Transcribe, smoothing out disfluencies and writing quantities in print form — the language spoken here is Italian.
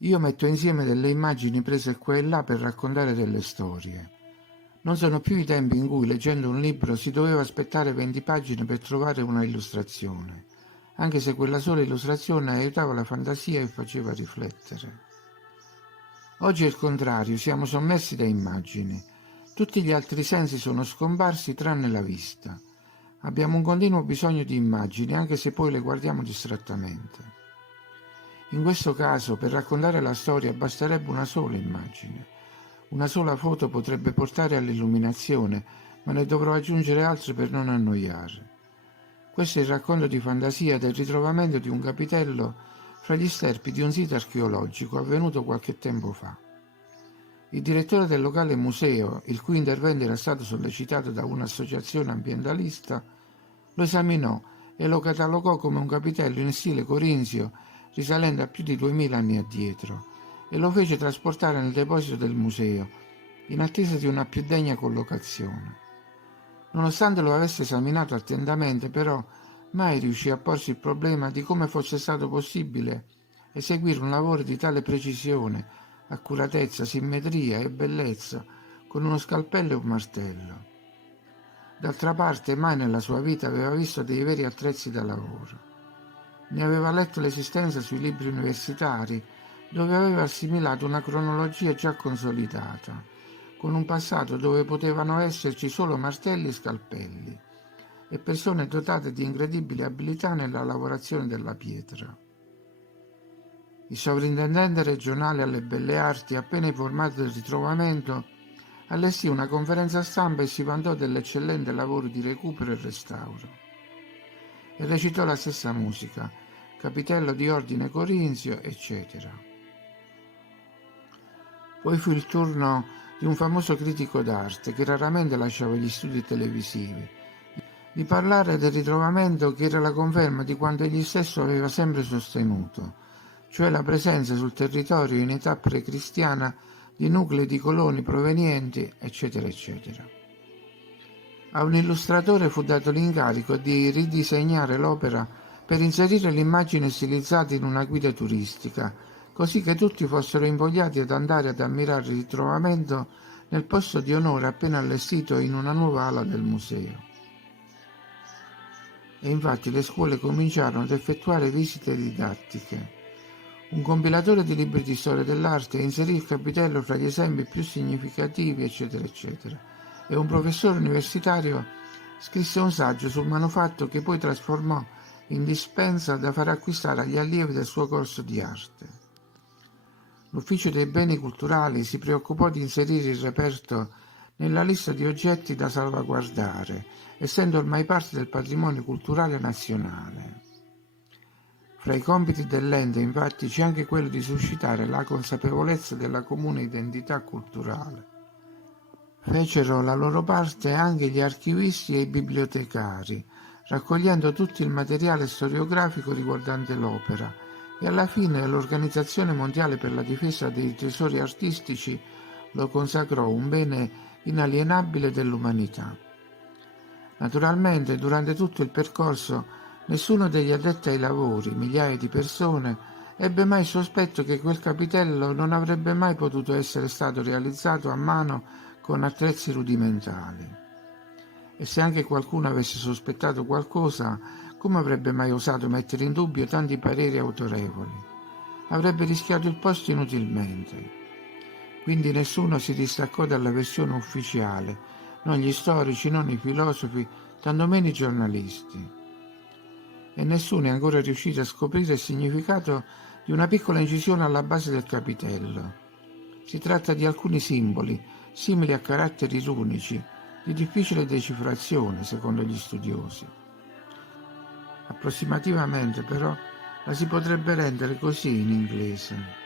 Io metto insieme delle immagini prese qua e là per raccontare delle storie. Non sono più i tempi in cui, leggendo un libro, si doveva aspettare 20 pagine per trovare una illustrazione, anche se quella sola illustrazione aiutava la fantasia e faceva riflettere. Oggi è il contrario, siamo sommersi da immagini. Tutti gli altri sensi sono scomparsi tranne la vista. Abbiamo un continuo bisogno di immagini, anche se poi le guardiamo distrattamente. In questo caso, per raccontare la storia basterebbe una sola immagine. Una sola foto potrebbe portare all'illuminazione, ma ne dovrò aggiungere altre per non annoiare. Questo è il racconto di fantasia del ritrovamento di un capitello fra gli sterpi di un sito archeologico avvenuto qualche tempo fa. Il direttore del locale museo, il cui intervento era stato sollecitato da un'associazione ambientalista, lo esaminò e lo catalogò come un capitello in stile corinzio risalente a più di 2000 anni addietro, e lo fece trasportare nel deposito del museo, in attesa di una più degna collocazione. Nonostante lo avesse esaminato attentamente, però, mai riuscì a porsi il problema di come fosse stato possibile eseguire un lavoro di tale precisione, accuratezza, simmetria e bellezza con uno scalpello e un martello. D'altra parte, mai nella sua vita aveva visto dei veri attrezzi da lavoro. Ne aveva letto l'esistenza sui libri universitari, dove aveva assimilato una cronologia già consolidata, con un passato dove potevano esserci solo martelli e scalpelli, e persone dotate di incredibili abilità nella lavorazione della pietra. Il sovrintendente regionale alle belle arti, appena informato del ritrovamento, allestì una conferenza stampa e si vantò dell'eccellente lavoro di recupero e restauro. E recitò la stessa musica, capitello di ordine corinzio, eccetera. Poi fu il turno di un famoso critico d'arte che raramente lasciava gli studi televisivi, di parlare del ritrovamento che era la conferma di quanto egli stesso aveva sempre sostenuto, cioè la presenza sul territorio in età pre-cristiana di nuclei di coloni provenienti, eccetera, eccetera. A un illustratore fu dato l'incarico di ridisegnare l'opera per inserire l'immagine stilizzata in una guida turistica, così che tutti fossero invogliati ad andare ad ammirare il ritrovamento nel posto di onore appena allestito in una nuova ala del museo. E infatti le scuole cominciarono ad effettuare visite didattiche. Un compilatore di libri di storia dell'arte inserì il capitello fra gli esempi più significativi, eccetera, eccetera, e un professore universitario scrisse un saggio sul manufatto che poi trasformò in dispensa da far acquistare agli allievi del suo corso di arte. L'Ufficio dei Beni Culturali si preoccupò di inserire il reperto nella lista di oggetti da salvaguardare, essendo ormai parte del patrimonio culturale nazionale. Fra i compiti dell'ente, infatti, c'è anche quello di suscitare la consapevolezza della comune identità culturale. Fecero la loro parte anche gli archivisti e i bibliotecari, raccogliendo tutto il materiale storiografico riguardante l'opera, e alla fine l'Organizzazione Mondiale per la Difesa dei Tesori Artistici lo consacrò un bene inalienabile dell'umanità. Naturalmente, durante tutto il percorso, nessuno degli addetti ai lavori, migliaia di persone, ebbe mai il sospetto che quel capitello non avrebbe mai potuto essere stato realizzato a mano con attrezzi rudimentali. E se anche qualcuno avesse sospettato qualcosa, come avrebbe mai osato mettere in dubbio tanti pareri autorevoli? Avrebbe rischiato il posto inutilmente. Quindi nessuno si distaccò dalla versione ufficiale, non gli storici, non i filosofi, tantomeno i giornalisti. E nessuno è ancora riuscito a scoprire il significato di una piccola incisione alla base del capitello. Si tratta di alcuni simboli, simili a caratteri runici, di difficile decifrazione, secondo gli studiosi. Approssimativamente, però, la si potrebbe rendere così in inglese.